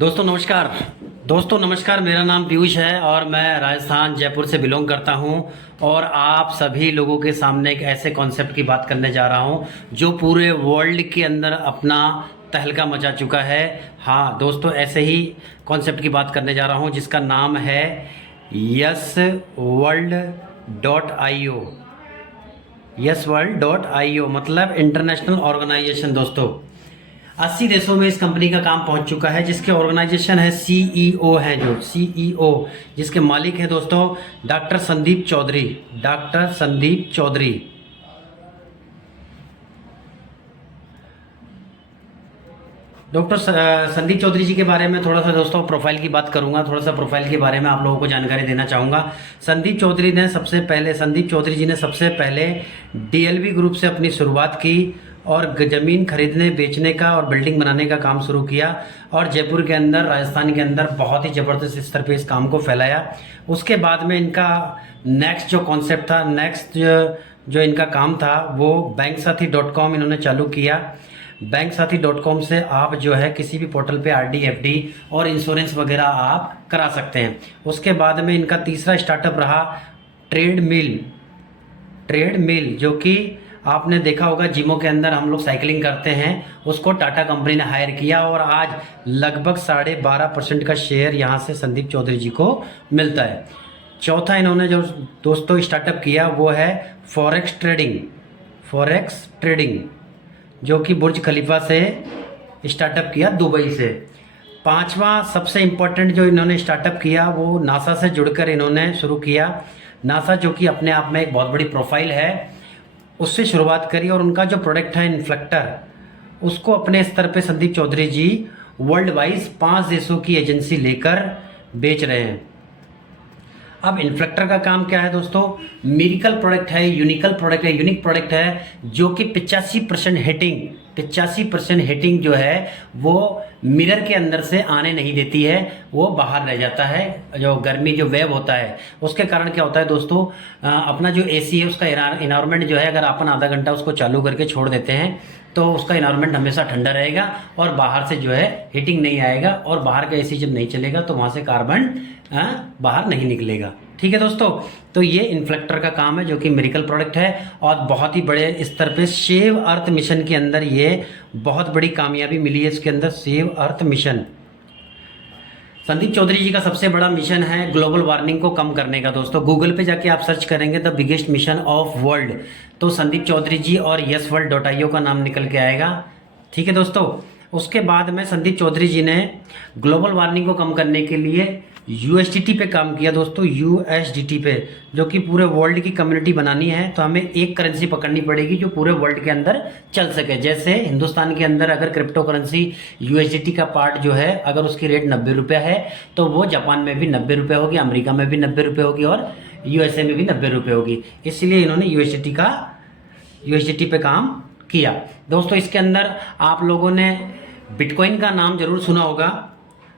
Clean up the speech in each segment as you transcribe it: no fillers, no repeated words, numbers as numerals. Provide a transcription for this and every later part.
दोस्तों नमस्कार। मेरा नाम पीयूष है और मैं राजस्थान जयपुर से बिलोंग करता हूं। और आप सभी लोगों के सामने एक ऐसे कॉन्सेप्ट की बात करने जा रहा हूं जो पूरे वर्ल्ड के अंदर अपना तहलका मचा चुका है। हाँ दोस्तों, ऐसे ही कॉन्सेप्ट की बात करने जा रहा हूं जिसका नाम है YesWorld.io। YesWorld.io मतलब इंटरनेशनल ऑर्गेनाइजेशन। दोस्तों 80 देशों में इस कंपनी का काम पहुंच चुका है, जिसके ऑर्गेनाइजेशन है सीईओ है, जो सीईओ जिसके मालिक है दोस्तों डॉक्टर संदीप चौधरी। डॉक्टर संदीप चौधरी जी के बारे में थोड़ा सा दोस्तों प्रोफाइल की बात करूंगा। थोड़ा सा प्रोफाइल के बारे में आप लोगों को जानकारी देना चाहूँगा। संदीप चौधरी जी ने सबसे पहले डीएलवी ग्रुप से अपनी शुरुआत की और ज़मीन खरीदने बेचने का और बिल्डिंग बनाने का काम शुरू किया और जयपुर के अंदर, राजस्थान के अंदर बहुत ही ज़बरदस्त स्तर पे इस काम को फैलाया। उसके बाद में इनका नेक्स्ट जो कॉन्सेप्ट था, जो इनका काम था वो बैंकसाथी.com इन्होंने चालू किया। बैंकसाथी.com से आप जो है किसी भी पोर्टल पे आरडी, एफडी और इंश्योरेंस वगैरह आप करा सकते हैं। उसके बाद में इनका तीसरा स्टार्टअप रहा ट्रेड मिल, जो कि आपने देखा होगा जिमों के अंदर हम लोग साइकिलिंग करते हैं, उसको टाटा कंपनी ने हायर किया और आज लगभग 12.5% का शेयर यहाँ से संदीप चौधरी जी को मिलता है। चौथा इन्होंने जो दोस्तों स्टार्टअप किया वो है फॉरेक्स ट्रेडिंग, जो कि बुर्ज खलीफा से स्टार्टअप किया, दुबई से। पांचवा सबसे इम्पोर्टेंट जो इन्होंने स्टार्टअप किया वो नासा से जुड़कर इन्होंने शुरू किया। नासा जो कि अपने आप में एक बहुत बड़ी प्रोफाइल है, उससे शुरुआत करी और उनका जो प्रोडक्ट है इन्फ्लेक्टर, उसको अपने स्तर पे संदीप चौधरी जी वर्ल्ड वाइज 5 देशों की एजेंसी लेकर बेच रहे हैं। अब इन्फ्लेक्टर का काम क्या है दोस्तों? मिरेकल प्रोडक्ट है, यूनिक प्रोडक्ट है जो कि 85% हिटिंग जो है वो मिरर के अंदर से आने नहीं देती है, वो बाहर रह जाता है। जो गर्मी जो वेव होता है उसके कारण क्या होता है दोस्तों, अपना जो एसी है उसका इन्वायरमेंट जो है, अगर अपन आधा घंटा उसको चालू करके छोड़ देते हैं तो उसका इन्वायरमेंट हमेशा ठंडा रहेगा और बाहर से जो है हीटिंग नहीं आएगा, और बाहर का एसी जब नहीं चलेगा तो वहाँ से कार्बन बाहर नहीं निकलेगा। ठीक है दोस्तों, तो ये इन्फ्लेक्टर का काम है जो कि मिरेकल प्रोडक्ट है और बहुत ही बड़े स्तर पे सेव अर्थ मिशन के अंदर ये बहुत बड़ी कामयाबी मिली है। इसके अंदर save earth mission, Sandeep Chaudhary ji का सबसे बड़ा मिशन है ग्लोबल वार्मिंग को कम करने का। दोस्तों गूगल पे जाके आप सर्च करेंगे the biggest mission of world, तो संदीप चौधरी जी और YesWorld.io का नाम निकल के आएगा। ठीक है दोस्तों, उसके बाद में संदीप चौधरी जी ने ग्लोबल वार्मिंग को कम करने के लिए USDT पे काम किया। दोस्तों USDT पे, जो कि पूरे वर्ल्ड की कम्युनिटी बनानी है तो हमें एक करेंसी पकड़नी पड़ेगी जो पूरे वर्ल्ड के अंदर चल सके। जैसे हिंदुस्तान के अंदर अगर क्रिप्टो करेंसी USDT का पार्ट जो है, अगर उसकी रेट 90 रुपये है तो वो जापान में भी 90 रुपये होगी, अमेरिका में भी 90 रुपये होगी और USA में भी 90 रुपये होगी। इसलिए इन्होंने USDT पे काम किया। दोस्तों इसके अंदर आप लोगों ने बिटकॉइन का नाम जरूर सुना होगा।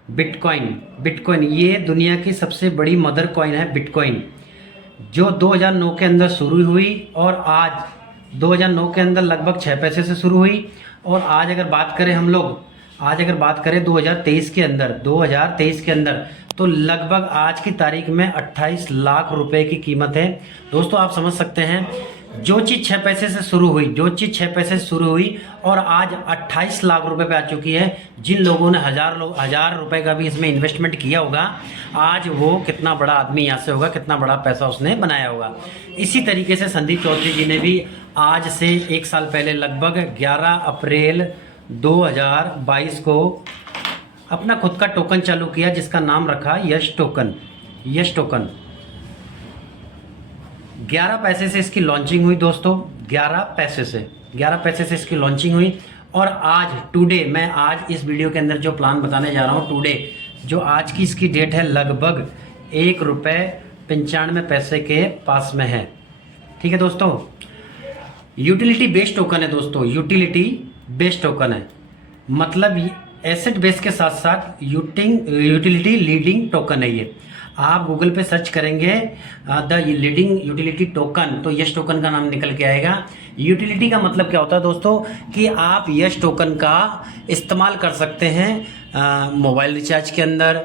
बिटकॉइन ये दुनिया की सबसे बड़ी मदर कॉइन है। बिटकॉइन जो 2009 के अंदर शुरू हुई और आज 2009 के अंदर लगभग 6 पैसे से शुरू हुई, और आज अगर बात करें 2023 के अंदर तो लगभग आज की तारीख में 28 लाख रुपए की कीमत है। दोस्तों आप समझ सकते हैं, जो चीज़ 6 पैसे से शुरू हुई और आज 28 लाख रुपए पे आ चुकी है। जिन लोगों ने हजार रुपए का भी इसमें इन्वेस्टमेंट किया होगा, आज वो कितना बड़ा आदमी यहाँ से होगा, कितना बड़ा पैसा उसने बनाया होगा। इसी तरीके से संदीप चौधरी जी ने भी आज से 1 साल पहले लगभग 11 अप्रैल 2022 को अपना खुद का टोकन चालू किया, जिसका नाम रखा यश टोकन। 11 पैसे से इसकी लॉन्चिंग हुई दोस्तों, 11 पैसे से इसकी लॉन्चिंग हुई। और मैं आज इस वीडियो के अंदर जो प्लान बताने जा रहा हूँ, टुडे जो आज की इसकी डेट है, लगभग ₹1.95 के पास में है। ठीक है दोस्तों, यूटिलिटी बेस्ड टोकन है, मतलब एसेट बेस के साथ साथ यूटिलिटी लीडिंग टोकन है ये। आप गूगल पे सर्च करेंगे द लीडिंग यूटिलिटी टोकन तो यश टोकन का नाम निकल के आएगा। यूटिलिटी का मतलब क्या होता है दोस्तों कि आप यश टोकन का इस्तेमाल कर सकते हैं मोबाइल रिचार्ज के अंदर,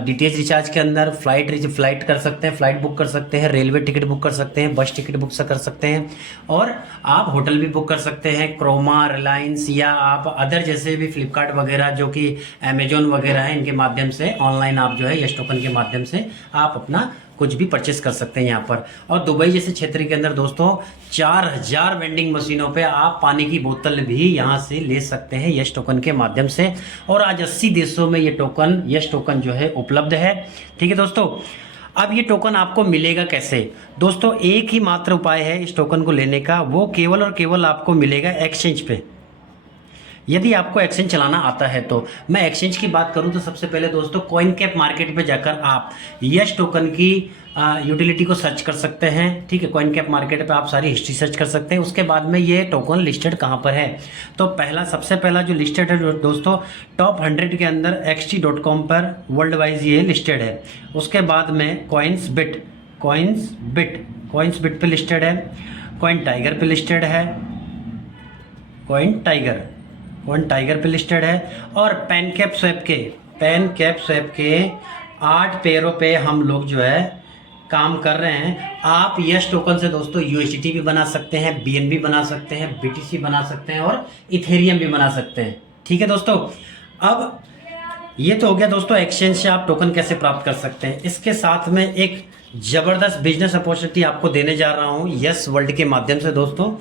डीटीएच रिचार्ज के अंदर, फ्लाइट कर सकते हैं, फ्लाइट बुक कर सकते हैं, रेलवे टिकट बुक कर सकते हैं, बस टिकट बुक कर सकते हैं, और आप होटल भी बुक कर सकते हैं। क्रोमा, रिलायंस या आप अदर जैसे भी फ्लिपकार्ट वगैरह जो कि अमेजोन वगैरह है, इनके माध्यम से ऑनलाइन आप जो है यस टोकन के माध्यम से आप अपना कुछ भी परचेस कर सकते हैं यहाँ पर। और दुबई जैसे क्षेत्र के अंदर दोस्तों 4000 वेंडिंग मशीनों पे आप पानी की बोतल भी यहाँ से ले सकते हैं यस टोकन के माध्यम से। और आज 80 देशों में ये टोकन यस टोकन जो है उपलब्ध है। ठीक है दोस्तों, अब ये टोकन आपको मिलेगा कैसे? दोस्तों एक ही मात्र उपाय है इस टोकन को लेने का, वो केवल और केवल आपको मिलेगा एक्सचेंज पे। यदि आपको एक्सचेंज चलाना आता है तो मैं एक्सचेंज की बात करूं तो सबसे पहले दोस्तों कॉइन कैप मार्केट पे जाकर आप यस टोकन की यूटिलिटी को सर्च कर सकते हैं। ठीक है, कॉइन कैप मार्केट पे आप सारी हिस्ट्री सर्च कर सकते हैं। उसके बाद में ये टोकन लिस्टेड कहाँ पर है, तो सबसे पहला जो लिस्टेड है दोस्तों टॉप 100 के अंदर xt.com पर वर्ल्ड वाइज ये लिस्टेड है। उसके बाद में कॉइन्स बिट पे लिस्टेड है, कॉइन टाइगर पे लिस्टेड है, कॉइन टाइगर पे लिस्टेड है, और पैन कैप स्वैप के 8 पैरों पे हम लोग जो है काम कर रहे हैं। आप यस टोकन से दोस्तों यूएसडीटी भी बना सकते हैं, बीएनबी बना सकते हैं, बीटीसी बना सकते हैं और इथेरियम भी बना सकते हैं। ठीक है दोस्तों, अब ये तो हो गया दोस्तों एक्सचेंज से आप टोकन कैसे प्राप्त कर सकते हैं। इसके साथ में एक जबरदस्त बिजनेस अपॉर्चुनिटी आपको देने जा रहा हूं यस वर्ल्ड के माध्यम से। दोस्तों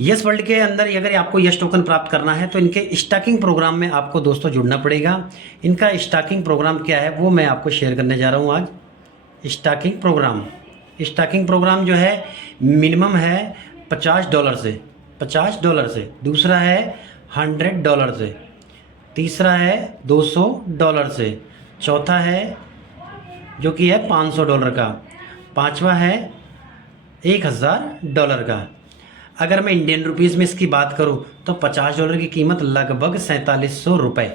यस वर्ल्ड के अंदर अगर आपको यस टोकन प्राप्त करना है तो इनके स्टॉकिंग प्रोग्राम में आपको दोस्तों जुड़ना पड़ेगा। इनका स्टॉकिंग प्रोग्राम क्या है वो मैं आपको शेयर करने जा रहा हूँ आज। स्टॉकिंग प्रोग्राम जो है मिनिमम है $50 से, दूसरा है $100 से, तीसरा है $200 से, चौथा है जो कि है $500 का, पांचवा है $1000 का। अगर मैं इंडियन रुपीज़ में इसकी बात करूं तो $50 की कीमत लगभग $4700 रुपये,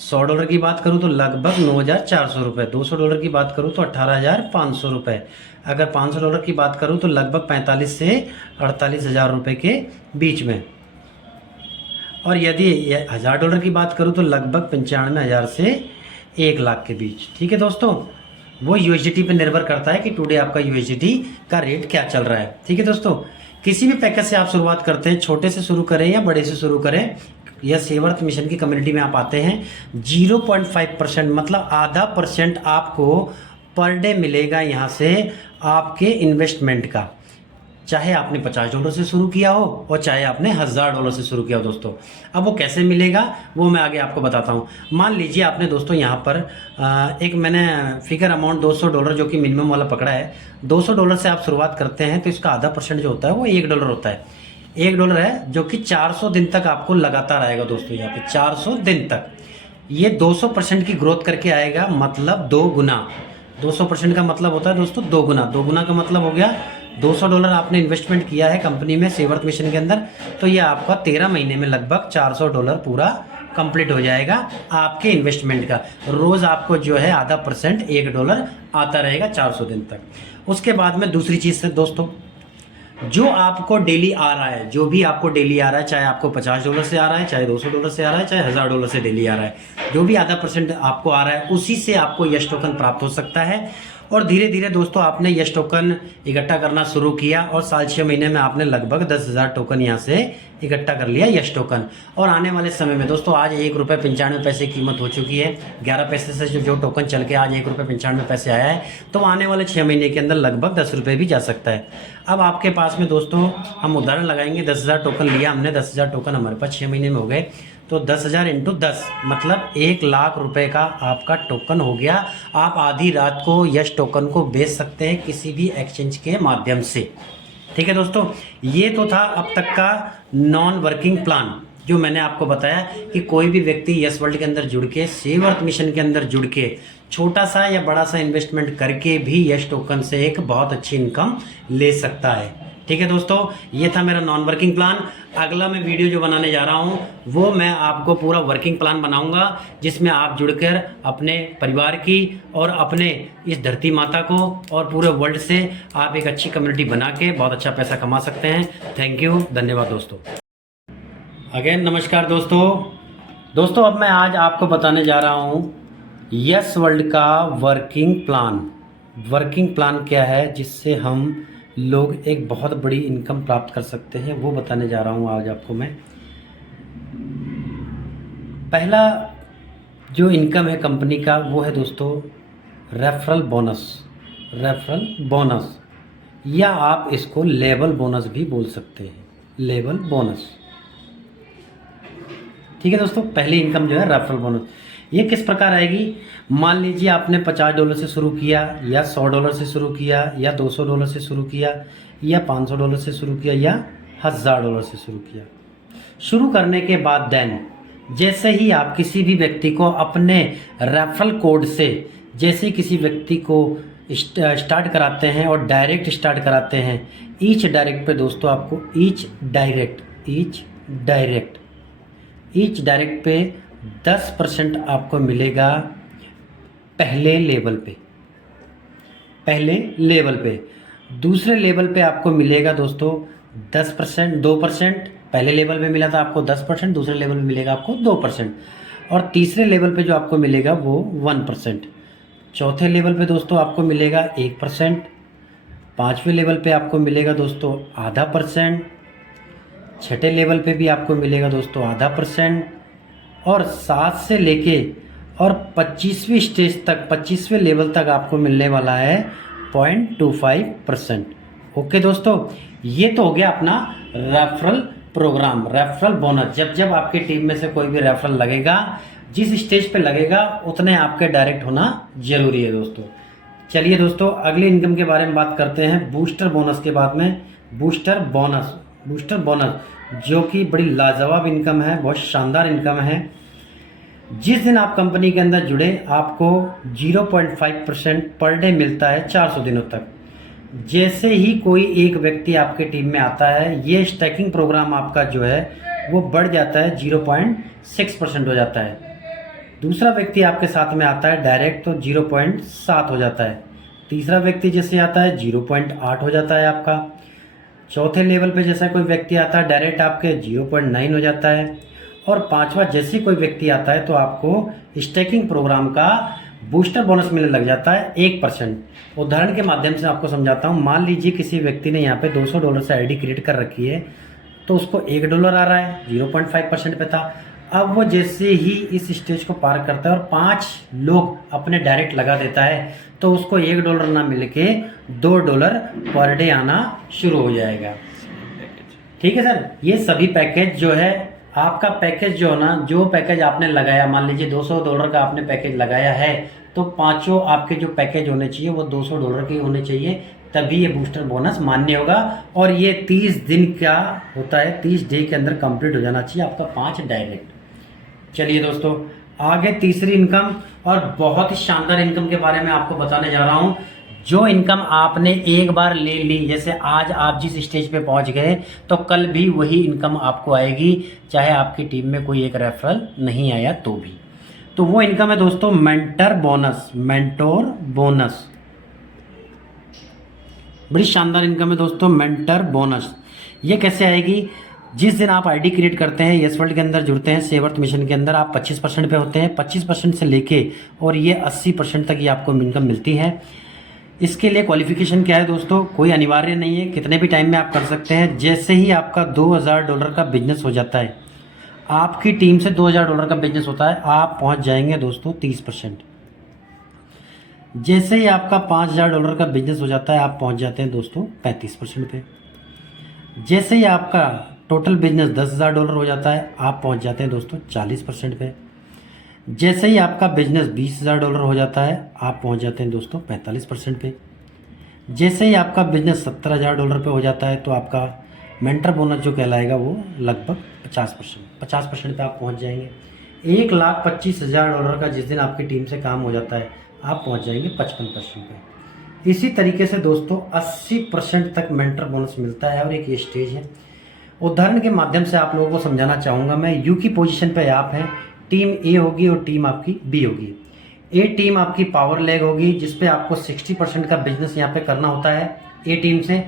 $100 की बात करूं तो लगभग $9400 रुपये, $200 की बात करूं तो $18,500 रुपये, अगर $500 की बात करूं तो लगभग 45 से 48 हज़ार रुपये के बीच में, और यदि $1000 की बात करूं तो लगभग 95,000 से 1 लाख के बीच। ठीक है दोस्तों, वो यूएसडीटी पे निर्भर करता है कि टुडे आपका यूएसडीटी का रेट क्या चल रहा है। ठीक है दोस्तों, किसी भी पैकेज से आप शुरुआत करते हैं, छोटे से शुरू करें या बड़े से शुरू करें, या सेवर्थ मिशन की कम्युनिटी में आप आते हैं, 0.5% मतलब %0.5 आपको पर डे मिलेगा यहाँ से आपके इन्वेस्टमेंट का, चाहे आपने $50 से शुरू किया हो और चाहे आपने $1000 से शुरू किया हो। दोस्तों अब वो कैसे मिलेगा वो मैं आगे आपको बताता हूँ। मान लीजिए आपने दोस्तों यहाँ पर एक मैंने फिगर अमाउंट $200 जो कि मिनिमम वाला पकड़ा है, $200 से आप शुरुआत करते हैं तो इसका %0.5 जो होता है वो $1 होता है। $1 है जो कि 400 दिन तक आपको लगातार आएगा दोस्तों। यहाँ पे 400 दिन तक ये 200% की ग्रोथ करके आएगा, मतलब 2 गुना। 200% का मतलब होता है दोस्तों 2 गुना। 2 गुना का मतलब हो गया $200 आपने इन्वेस्टमेंट किया है कंपनी में सेवर्थ मिशन के अंदर, तो ये आपका 13 महीने में लगभग $400 पूरा कंप्लीट हो जाएगा आपके इन्वेस्टमेंट का। रोज आपको जो है %0.5 $1 आता रहेगा 400 दिन तक। उसके बाद में दूसरी चीज से दोस्तों, जो आपको डेली आ रहा है, जो भी आपको डेली आ रहा है, चाहे आपको $50 से आ रहा है, चाहे $200 से आ रहा है, चाहे $1000 से डेली आ रहा है, जो भी %0.5 आपको आ रहा है उसी से आपको यस टोकन प्राप्त हो सकता है। और धीरे धीरे दोस्तों आपने यस टोकन इकट्ठा करना शुरू किया और साल 6 महीने में आपने लगभग 10,000 टोकन यहाँ से इकट्ठा कर लिया यस टोकन। और आने वाले समय में दोस्तों आज ₹1.95 कीमत हो चुकी है। 11 पैसे से जो टोकन चल के आज ₹1.95 आया है, तो आने वाले 6 महीने के अंदर लगभग ₹10 भी जा सकता है। अब आपके पास में दोस्तों हम उदाहरण लगाएंगे, 10,000 टोकन लिया हमने, 10,000 टोकन हमारे पास 6 महीने में हो गए, तो 10,000 × 10 मतलब 1 लाख रुपए का आपका टोकन हो गया। आप आधी रात को यस टोकन को बेच सकते हैं किसी भी एक्सचेंज के माध्यम से। ठीक है दोस्तों, ये तो था अब तक का नॉन वर्किंग प्लान जो मैंने आपको बताया कि कोई भी व्यक्ति यस वर्ल्ड के अंदर जुड़ के, सेवर्थ मिशन के अंदर जुड़ के, छोटा सा या बड़ा सा इन्वेस्टमेंट करके भी यस टोकन से एक बहुत अच्छी इनकम ले सकता है। ठीक है दोस्तों, ये था मेरा नॉन वर्किंग प्लान। अगला मैं वीडियो जो बनाने जा रहा हूँ वो मैं आपको पूरा वर्किंग प्लान बनाऊंगा, जिसमें आप जुड़कर अपने परिवार की और अपने इस धरती माता को और पूरे वर्ल्ड से आप एक अच्छी कम्युनिटी बना के बहुत अच्छा पैसा कमा सकते हैं। थैंक यू, धन्यवाद दोस्तों। अगेन नमस्कार दोस्तों, दोस्तों अब मैं आज आपको बताने जा रहा हूँ यस वर्ल्ड का वर्किंग प्लान। वर्किंग प्लान क्या है जिससे हम लोग एक बहुत बड़ी इनकम प्राप्त कर सकते हैं, वो बताने जा रहा हूँ आज आपको मैं। पहला जो इनकम है कंपनी का वो है दोस्तों रेफरल बोनस। रेफरल बोनस या आप इसको लेवल बोनस भी बोल सकते हैं, लेवल बोनस। ठीक है दोस्तों, पहली इनकम जो है रेफरल बोनस। ये किस प्रकार आएगी? मान लीजिए आपने $50 से शुरू किया या $100 से शुरू किया या $200 से शुरू किया या $500 से शुरू किया या $1000 से शुरू किया। शुरू करने के बाद देन जैसे ही आप किसी भी व्यक्ति को अपने रेफरल कोड से जैसे किसी व्यक्ति को स्टार्ट कराते हैं और डायरेक्ट स्टार्ट कराते हैं, ईच डायरेक्ट पे दोस्तों आपको ईच डायरेक्ट पे 10% आपको मिलेगा पहले लेवल पे। दूसरे लेवल पे आपको मिलेगा दोस्तों 10%, 2%। पहले लेवल पे मिला था आपको 10%, दूसरे लेवल पे मिलेगा आपको 2%, और तीसरे लेवल पे जो आपको मिलेगा वो 1%। चौथे लेवल पे दोस्तों आपको मिलेगा 1%। पाँचवें लेवल पे आपको मिलेगा दोस्तों 0.5%। छठे लेवल पे भी आपको मिलेगा दोस्तों 0.5%, और 7 से लेके और 25वीं स्टेज तक, 25वें लेवल तक आपको मिलने वाला है 0.25%। ओके दोस्तों, ये तो हो गया अपना रेफरल प्रोग्राम, रेफरल बोनस। जब जब आपकी टीम में से कोई भी रेफरल लगेगा, जिस स्टेज पे लगेगा उतने आपके डायरेक्ट होना जरूरी है दोस्तों। चलिए दोस्तों अगली इनकम के बारे में बात करते हैं, बूस्टर बोनस के बाद में। बूस्टर बोनस जो कि बड़ी लाजवाब इनकम है, बहुत शानदार इनकम है। जिस दिन आप कंपनी के अंदर जुड़े आपको 0.5% पर डे मिलता है 400 दिनों तक। जैसे ही कोई एक व्यक्ति आपके टीम में आता है, ये स्टैकिंग प्रोग्राम आपका जो है वो बढ़ जाता है, 0.6% हो जाता है। दूसरा व्यक्ति आपके साथ में आता है डायरेक्ट तो 0.7 हो जाता है। तीसरा व्यक्ति जैसे आता है 0.8 हो जाता है आपका। चौथे लेवल पे जैसा कोई व्यक्ति आता है डायरेक्ट आपके 0.9 हो जाता है। और पांचवा जैसे कोई व्यक्ति आता है तो आपको स्टैकिंग प्रोग्राम का बूस्टर बोनस मिलने लग जाता है 1%। उदाहरण के माध्यम से आपको समझाता हूँ। मान लीजिए किसी व्यक्ति ने यहाँ पे $200 से आईडी क्रिएट कर रखी है, तो उसको $1 आ रहा है, 0.5% पे था। अब वो जैसे ही इस स्टेज को पार करता है और 5 लोग अपने डायरेक्ट लगा देता है, तो उसको $1 ना मिल के $2 पर डे आना शुरू हो जाएगा। ठीक है सर, ये सभी पैकेज जो है आपका पैकेज जो है ना, जो पैकेज आपने लगाया, मान लीजिए $200 का आपने पैकेज लगाया है, तो पांचों आपके जो पैकेज होने चाहिए वो $200 के होने चाहिए, तभी ये बूस्टर बोनस मान्य होगा। और ये 30 दिन का होता है, 30 डे के अंदर कंप्लीट हो जाना चाहिए आपका 5 डायरेक्ट। चलिए दोस्तों आगे तीसरी इनकम, और बहुत ही शानदार इनकम के बारे में आपको बताने जा रहा हूँ। जो इनकम आपने एक बार ले ली, जैसे आज आप जिस स्टेज पे पहुंच गए, तो कल भी वही इनकम आपको आएगी, चाहे आपकी टीम में कोई एक रेफरल नहीं आया तो भी। तो वो इनकम है दोस्तों मेंटोर बोनस। बड़ी शानदार इनकम है दोस्तों मेंटर बोनस। ये कैसे आएगी? जिस दिन आप आईडी क्रिएट करते हैं, यस वर्ल्ड के अंदर जुड़ते हैं, सेव अर्थ मिशन के अंदर, आप 25% पे होते हैं। 25% से लेके और ये 80% तक ये आपको इनकम मिलती है। इसके लिए क्वालिफिकेशन क्या है दोस्तों? कोई अनिवार्य नहीं है, कितने भी टाइम में आप कर सकते हैं। जैसे ही आपका $2000 का बिजनेस हो जाता है, आपकी टीम से $2000 का बिजनेस होता है, आप पहुंच जाएंगे दोस्तों 30%। जैसे ही आपका $5000 का बिजनेस हो जाता है, आप पहुंच जाते हैं दोस्तों 35% पे। जैसे ही आपका टोटल बिजनेस $10,000 हो जाता है, आप पहुंच जाते हैं दोस्तों 40% पे। जैसे ही आपका बिजनेस $20,000 हो जाता है, आप पहुंच जाते हैं दोस्तों 45% पे। जैसे ही आपका बिजनेस $70,000 पे हो जाता है, तो आपका मेंटर बोनस जो कहलाएगा वो लगभग 50% पे आप पहुंच जाएंगे। $1,25,000 का जिस दिन आपकी टीम से काम हो जाता है, आप पहुंच जाएंगे 55% पे। इसी तरीके से दोस्तों 80% तक मेंटर बोनस मिलता है, और एक ये स्टेज है। उदाहरण के माध्यम से आप लोगों को समझाना चाहूँगा मैं। यू की पोजीशन पे आप हैं, टीम ए होगी और टीम आपकी बी होगी। ए टीम आपकी पावर लेग होगी, जिसपे आपको 60% का बिजनेस यहाँ पे करना होता है ए टीम से,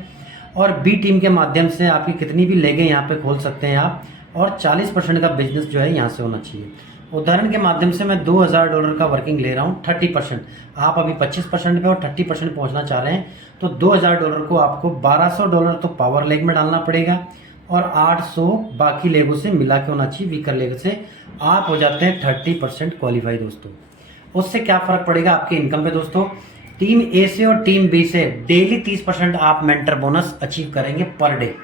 और बी टीम के माध्यम से आपकी कितनी भी लेगें यहाँ पे खोल सकते हैं आप, और 40% का बिजनेस जो है यहाँ से होना चाहिए। उदाहरण के माध्यम से मैं $2000 का वर्किंग ले रहा हूँ 30%। आप अभी 25% पे और 30% पहुँचना चाह रहे हैं, तो $2000 को आपको $1200 तो पावर लेग में डालना पड़ेगा और 800 बाकी लेगों से मिला के होना चाहिए, वीकर लेग से। आप हो जाते हैं 30% क्वालिफाई दोस्तों। उससे क्या फ़र्क पड़ेगा आपके इनकम पे दोस्तों? टीम ए से और टीम बी से डेली 30% आप मेंटर बोनस अचीव करेंगे पर डे।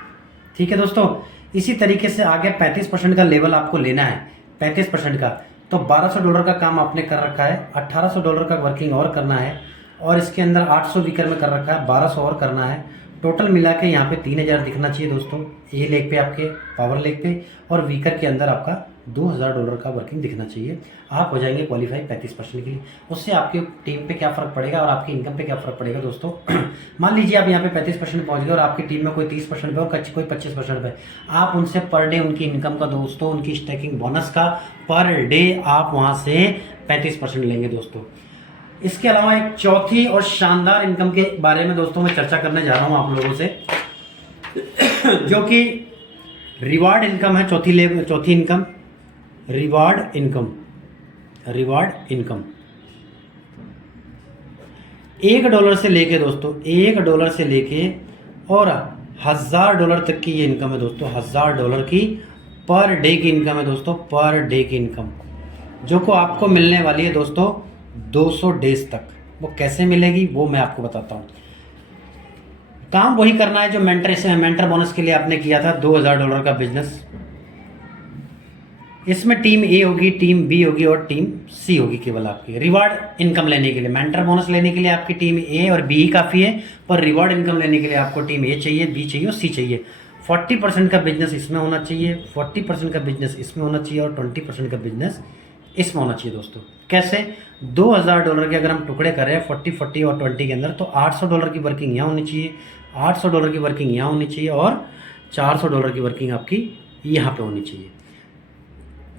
ठीक है दोस्तों। इसी तरीके से आगे 35% का लेवल आपको लेना है, 35% का। तो $1200 का काम आपने कर रखा है, $1800 का वर्किंग और करना है, और इसके अंदर 800 वीकर में कर रखा है, 1200 और करना है। टोटल मिला के यहाँ पे 3000 दिखना चाहिए दोस्तों, ए लेग पे आपके पावर लेग पे, और वीकर के अंदर आपका $2000 का वर्किंग दिखना चाहिए। आप हो जाएंगे क्वालिफाई 35% के लिए। उससे आपकी टीम पे क्या फ़र्क पड़ेगा और आपकी इनकम पे क्या फ़र्क पड़ेगा दोस्तों? मान लीजिए आप यहाँ पे 35% पहुँच गए और आपकी टीम में कोई 30% पे और कोई 25% पे, आप उनसे पर डे उनकी इनकम का दोस्तों, उनकी स्टैकिंग बोनस का पर डे आप वहाँ से 35% लेंगे दोस्तों। इसके अलावा एक चौथी और शानदार इनकम के बारे में दोस्तों मैं चर्चा करने जा रहा हूँ आप लोगों से, जो कि रिवार्ड इनकम है। चौथी इनकम रिवार्ड इनकम। $1 से लेके दोस्तों, $1 से लेके और $1000 तक की ये इनकम है दोस्तों। $1000 की पर डे की इनकम है दोस्तों, पर डे की इनकम, जो को आपको मिलने वाली है दोस्तों 200 डेज तक। वो कैसे मिलेगी वो मैं आपको बताता हूँ। काम वही करना है जो मेंटर बोनस के लिए आपने किया था, $2000 का बिजनेस। इसमें टीम ए होगी, टीम बी होगी और टीम सी होगी केवल आपकी। रिवार्ड इनकम लेने के लिए, मेंटर बोनस लेने के लिए आपकी टीम ए और बी ही काफ़ी है, पर रिवार्ड इनकम लेने के लिए आपको टीम ए चाहिए, बी चाहिए और सी चाहिए। 40% का बिजनेस इसमें होना चाहिए, 40% का बिजनेस इसमें होना चाहिए और 20% का बिजनेस इसमें होना चाहिए दोस्तों। कैसे? $2000 के अगर हम टुकड़े करें 40, 40 और 20 के अंदर, तो $800 की वर्किंग यहाँ होनी चाहिए, $800 की वर्किंग यहाँ होनी चाहिए और $400 की वर्किंग आपकी यहाँ पे होनी चाहिए।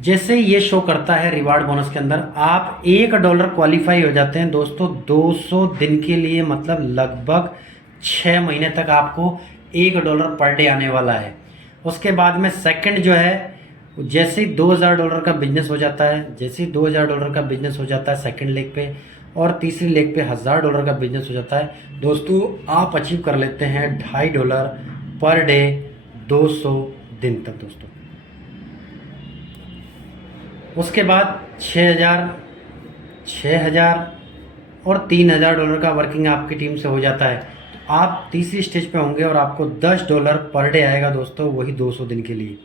जैसे ये शो करता है रिवार्ड बोनस के अंदर, आप $1 क्वालिफाई हो जाते हैं दोस्तों 200 दिन के लिए, मतलब लगभग 6 महीने तक आपको $1 पर डे आने वाला है। उसके बाद में सेकंड जो है, जैसे ही $2000 का बिजनेस हो जाता है, सेकंड लेग पे, और तीसरी लेग पे $1000 का बिजनेस हो जाता है दोस्तों, आप अचीव कर लेते हैं $2.5 पर डे 200 दिन तक दोस्तों। उसके बाद 6000 और $3000 का वर्किंग आपकी टीम से हो जाता है, तो आप तीसरी स्टेज पे होंगे और आपको $10 पर डे आएगा दोस्तों, वही 200 दिन के लिए।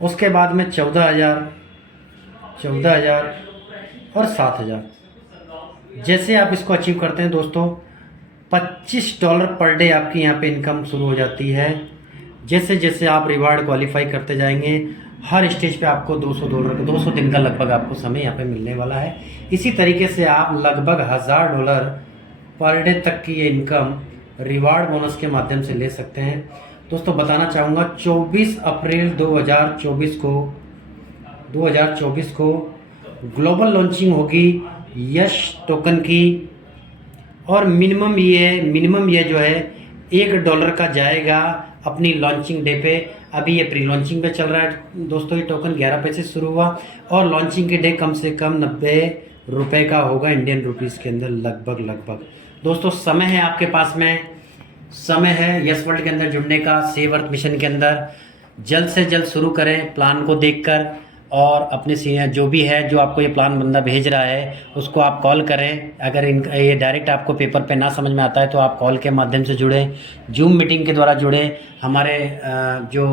उसके बाद में 14,000 और 7,000। जैसे आप इसको अचीव करते हैं दोस्तों, $25 पर डे आपकी यहाँ पे इनकम शुरू हो जाती है। जैसे जैसे आप रिवार्ड क्वालिफाई करते जाएंगे, हर स्टेज पे आपको $200 दिन का लगभग आपको समय यहाँ पे मिलने वाला है। इसी तरीके से आप लगभग $1000 पर डे तक की ये इनकम रिवार्ड बोनस के माध्यम से ले सकते हैं दोस्तों। बताना चाहूँगा 24 अप्रैल 2024 को ग्लोबल लॉन्चिंग होगी यश टोकन की, और मिनिमम ये जो है $1 का जाएगा अपनी लॉन्चिंग डे पे। अभी ये प्री लॉन्चिंग पे चल रहा है दोस्तों। ये टोकन 11 पैसे शुरू हुआ और लॉन्चिंग के डे कम से कम ₹90 का होगा इंडियन रुपीज़ के अंदर, लगभग दोस्तों। समय है आपके पास में, समय है यस वर्ल्ड के अंदर जुड़ने का, सेव अर्थ मिशन के अंदर। जल्द से जल्द शुरू करें प्लान को देखकर, और अपने जो भी है, जो आपको ये प्लान बंदा भेज रहा है उसको आप कॉल करें। अगर ये डायरेक्ट आपको पेपर पे ना समझ में आता है तो आप कॉल के माध्यम से जुड़ें, जूम मीटिंग के द्वारा जुड़ें। हमारे जो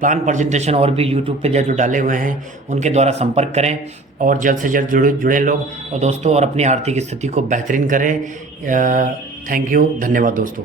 प्लान प्रेजेंटेशन और भी यूट्यूब पे जो डाले हुए हैं उनके द्वारा संपर्क करें और जल्द से जल्द जुड़े लोग और दोस्तों, और अपनी आर्थिक स्थिति को बेहतरीन करें। थैंक यू, धन्यवाद दोस्तों।